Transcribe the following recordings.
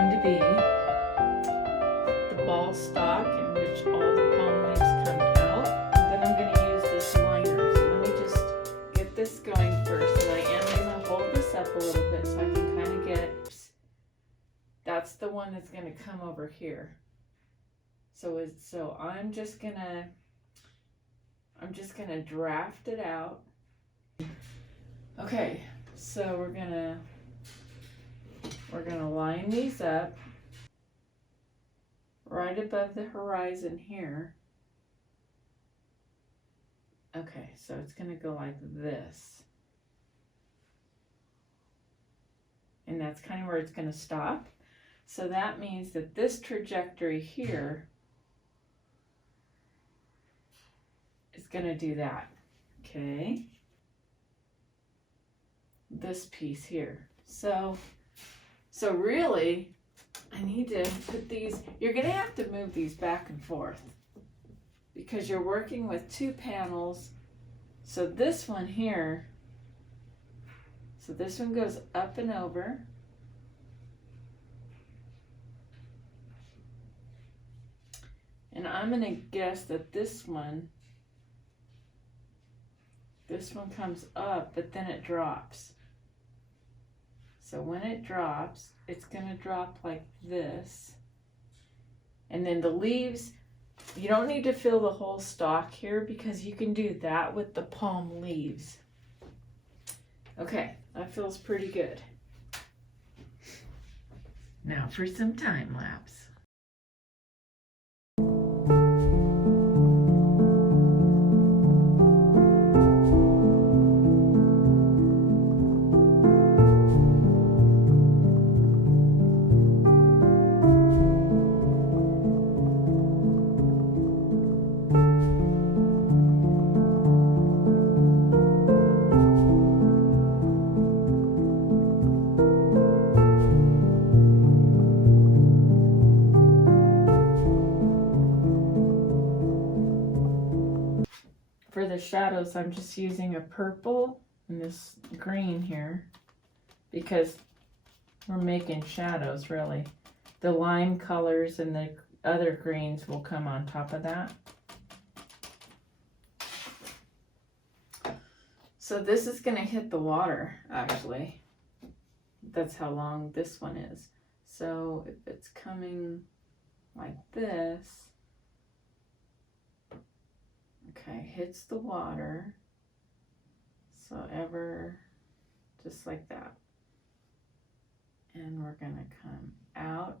going to be the ball stalk in which all the palm leaves come out. And then I'm going to use this liner. So let me just get this going first. And I am going to hold this up a little bit so I can kind of get, that's the one that's going to come over here. So I'm just gonna draft it out. Okay, so we're gonna line these up right above the horizon here. Okay, so it's gonna go like this. And that's kind of where it's gonna stop. So that means that this trajectory here is gonna do that, okay? This piece here. So really, I need to put these, you're gonna have to move these back and forth because you're working with two panels. So this one here, so this one goes up and over. And I'm gonna guess that this one comes up, but then it drops. So when it drops, it's gonna drop like this. And then the leaves, you don't need to fill the whole stalk here because you can do that with the palm leaves. Okay, that feels pretty good. Now for some time lapse. For the shadows, I'm just using a purple and this green here because we're making shadows really. The lime colors and the other greens will come on top of that. So this is going to hit the water actually. That's how long this one is. So if it's coming like this, okay, hits the water, so ever just like that. And we're gonna come out.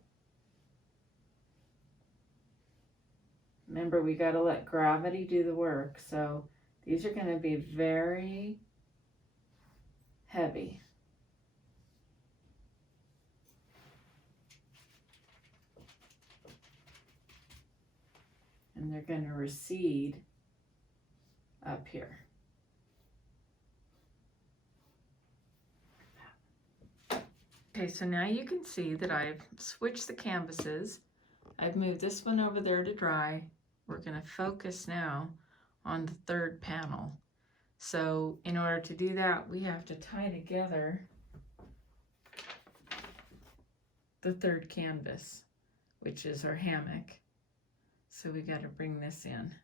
Remember, we gotta let gravity do the work, so these are gonna be very heavy. And they're gonna recede up here. Okay, so now you can see that I've switched the canvases. I've moved this one over there to dry. We're going to focus now on the third panel. So in order to do that, we have to tie together the third canvas, which is our hammock. So we got to bring this in.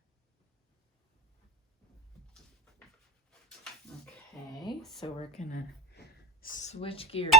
Okay, so we're gonna switch gears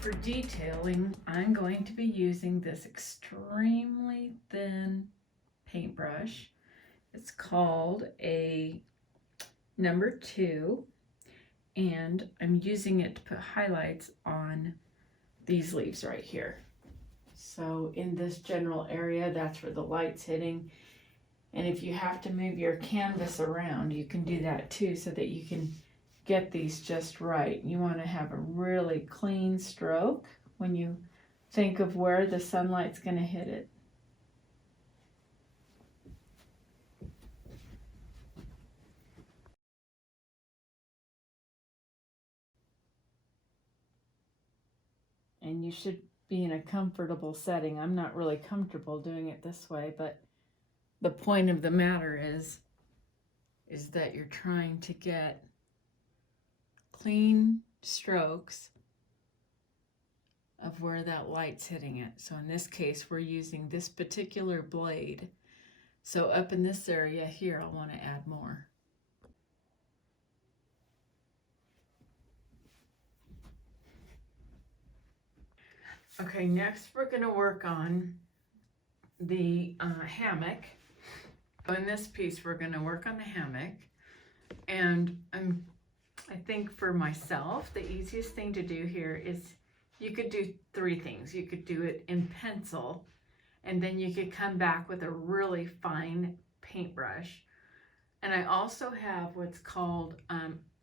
For detailing, I'm going to be using this extremely thin paintbrush. It's called a number 2, and I'm using it to put highlights on these leaves right here. So in this general area, that's where the light's hitting. And if you have to move your canvas around, you can do that too, so that you can get these just right. You want to have a really clean stroke when you think of where the sunlight's going to hit it. And you should be in a comfortable setting. I'm not really comfortable doing it this way, but the point of the matter is that you're trying to get clean strokes of where that light's hitting it. So in this case, we're using this particular blade. So up in this area here, I want to add more. Okay, next we're going to work on the hammock. In this piece, we're going to work on the hammock. And I think for myself, the easiest thing to do here is you could do three things. You could do it in pencil, and then you could come back with a really fine paintbrush. And I also have what's called,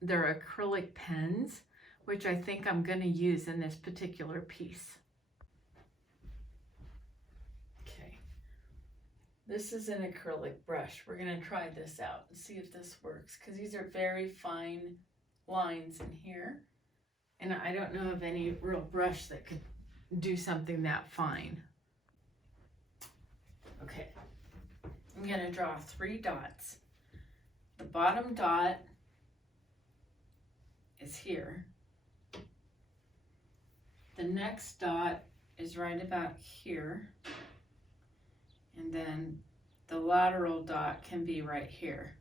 they're acrylic pens, which I think I'm going to use in this particular piece. Okay, this is an acrylic brush. We're going to try this out and see if this works, because these are very fine lines in here. And I don't know of any real brush that could do something that fine. Okay, I'm going to draw 3 dots. The bottom dot is here. The next dot is right about here. And then the lateral dot can be right here.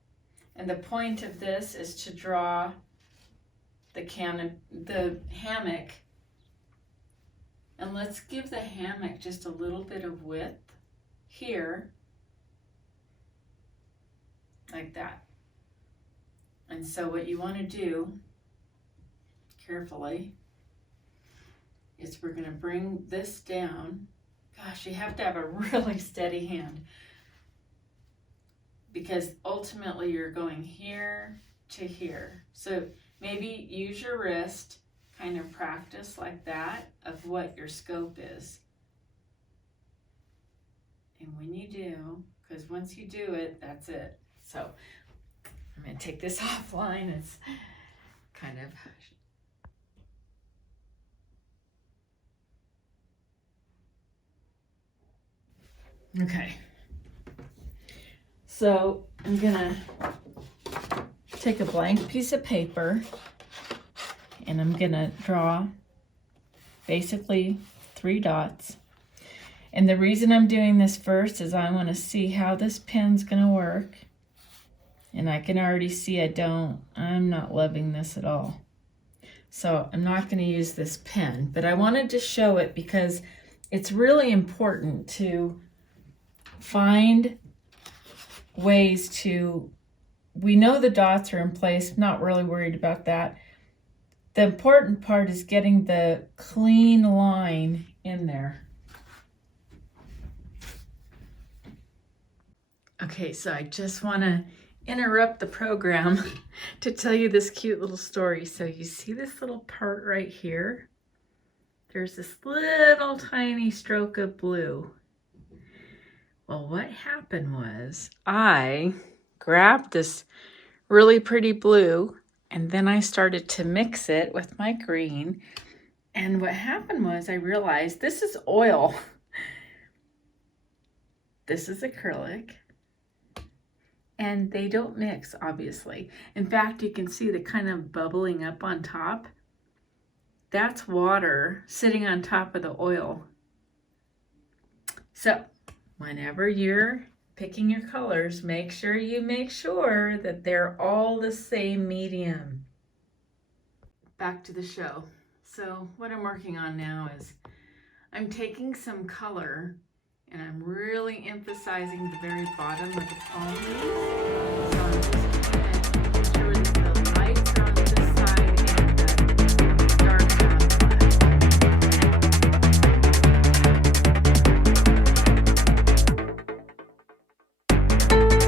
And the point of this is to draw the hammock. And let's give the hammock just a little bit of width here, like that. And so what you want to do carefully is we're going to bring this down. Gosh, you have to have a really steady hand, because ultimately you're going here to here. So maybe use your wrist, kind of practice like that of what your scope is. And when you do, because once you do it, that's it. So I'm going to take this offline. It's kind of... Okay. So I'm going to take a blank piece of paper and I'm going to draw basically 3 dots. And the reason I'm doing this first is I want to see how this pen's going to work. And I can already see I'm not loving this at all. So I'm not going to use this pen, but I wanted to show it because it's really important to find ways to, we know the dots are in place, not really worried about that. The important part is getting the clean line in there. Okay, so I just want to interrupt the program to tell you this cute little story. So you see this little part right here? There's this little tiny stroke of blue. Well, what happened was I grabbed this really pretty blue and then I started to mix it with my green. And what happened was I realized this is oil. This is acrylic. And they don't mix, obviously. In fact, you can see the kind of bubbling up on top. That's water sitting on top of the oil. So whenever you're picking your colors, make sure that they're all the same medium. Back to the show. So what I'm working on now is I'm taking some color and I'm really emphasizing the very bottom of the palm leaves. So I'm just going to ensure that the lights are on this side and the darks are on the left.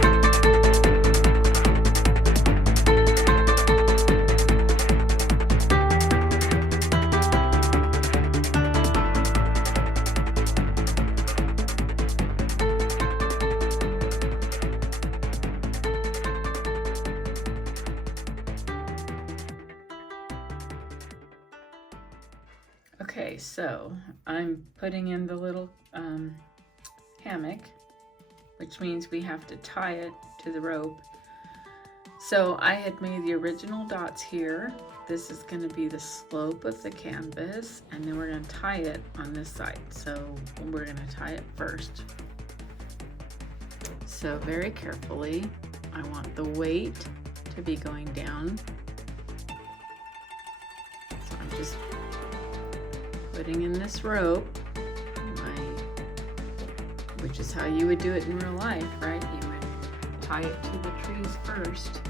Okay, so I'm putting in the little hammock, which means we have to tie it to the rope. So I had made the original dots here. This is going to be the slope of the canvas, and then we're going to tie it on this side. So we're going to tie it first. So very carefully, I want the weight to be going down. So I'm just putting in this rope, which is how you would do it in real life, right? You would tie it to the trees first.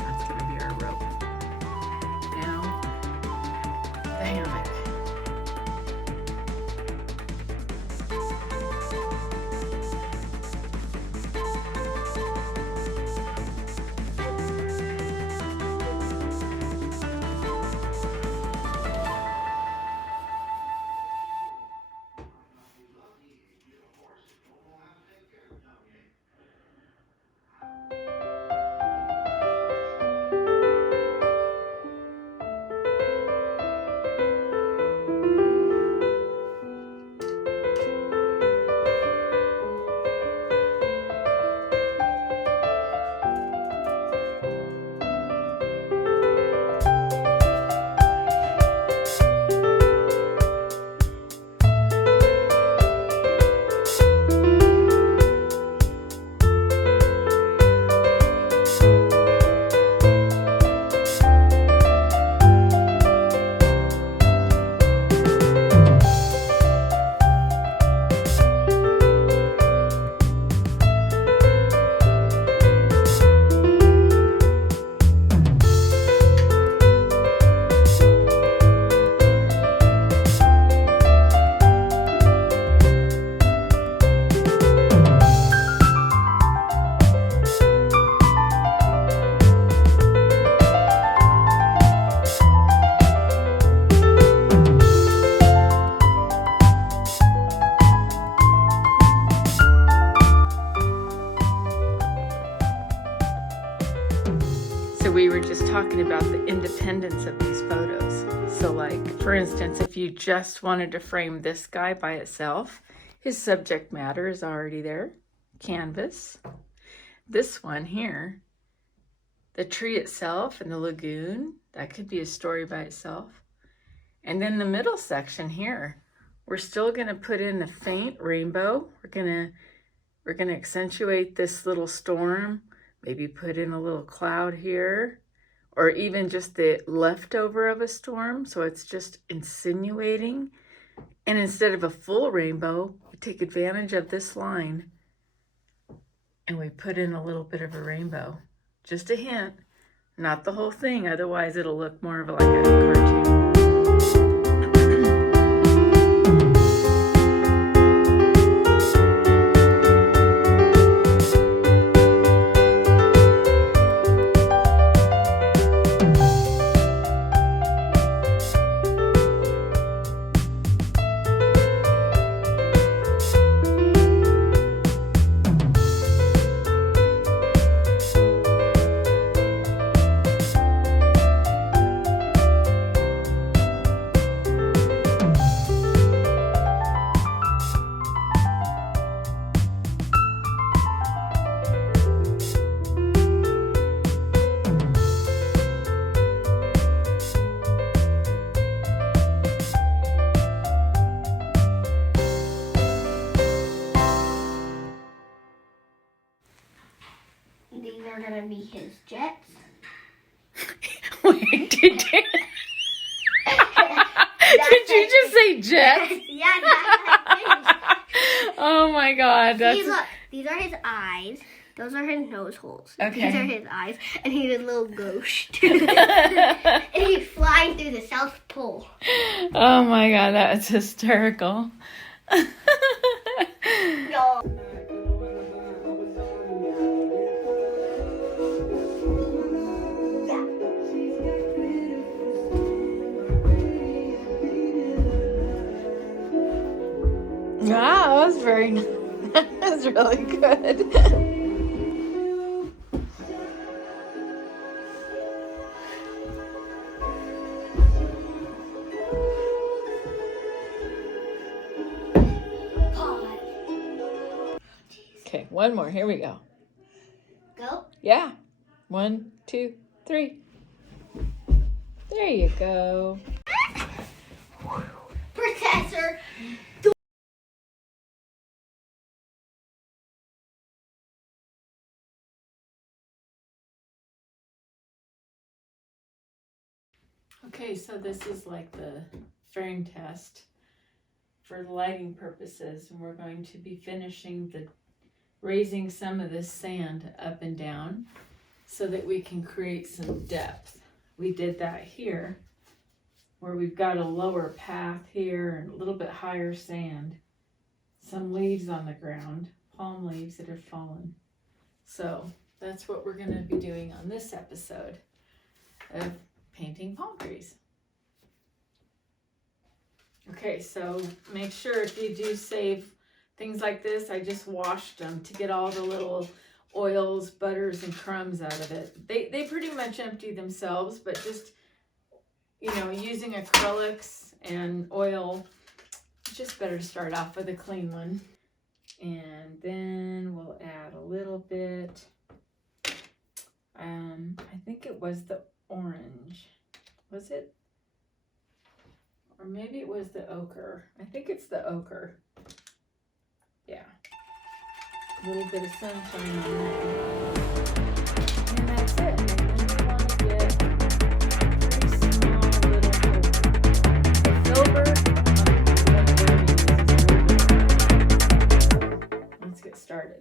That's going to be our rope. Now, the hammock. We were just talking about the independence of these photos. So like, for instance, if you just wanted to frame this guy by itself, his subject matter is already there, canvas. This one here, the tree itself and the lagoon, that could be a story by itself. And then the middle section here, we're still gonna put in a faint rainbow. We're gonna accentuate this little storm. Maybe put in a little cloud here, or even just the leftover of a storm, so it's just insinuating. And instead of a full rainbow, we take advantage of this line and we put in a little bit of a rainbow. Just a hint, not the whole thing, otherwise it'll look more of like a cartoon. These are gonna be his jets. Wait, did you just say jets? Yeah, that's Oh my God, that's... See, look, these are his eyes. Those are his nose holes. Okay. These are his eyes, and he's a little ghost. And he's flying through the South Pole. Oh my God, that's hysterical. No. Wow, that was very nice. That was really good. Okay, one more. Here we go. Go. Yeah. 1, 2, 3. There you go. Processor. Okay, so this is like the frame test for lighting purposes, and we're going to be finishing raising some of this sand up and down so that we can create some depth. We did that here, where we've got a lower path here and a little bit higher sand, some leaves on the ground, palm leaves that have fallen. So that's what we're going to be doing on this episode of painting palm trees. Okay, so make sure if you do save things like this, I just washed them to get all the little oils, butters, and crumbs out of it. They pretty much empty themselves, but just, using acrylics and oil, it's just better to start off with a clean one. And then we'll add a little bit, I think it was the orange. Was it? Or maybe it was the ochre. I think it's the ochre. Yeah. A little bit of sunshine on that. And that's it. And then we want to get a very small little filbert. Let's get started.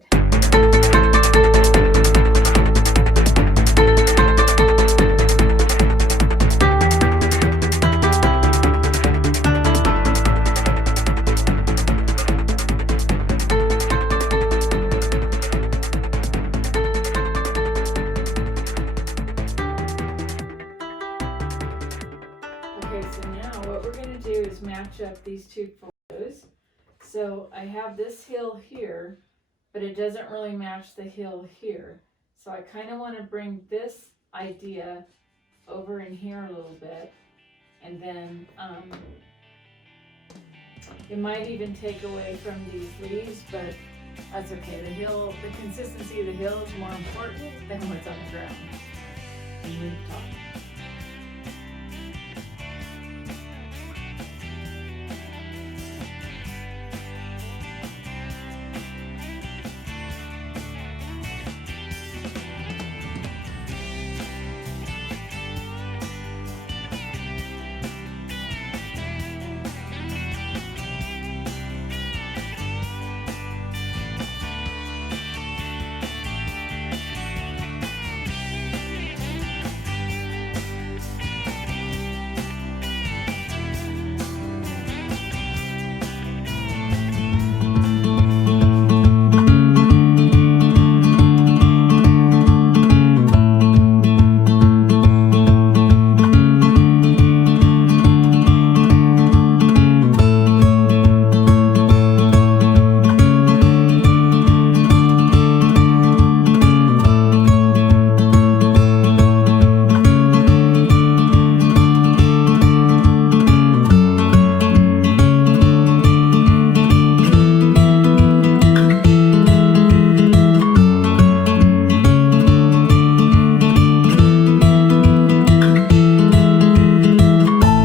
Match up these two photos. So I have this hill here, but it doesn't really match the hill here. So I kind of want to bring this idea over in here a little bit, and then it might even take away from these leaves, but that's okay. The consistency of the hill is more important than what's on the ground. And leaf top.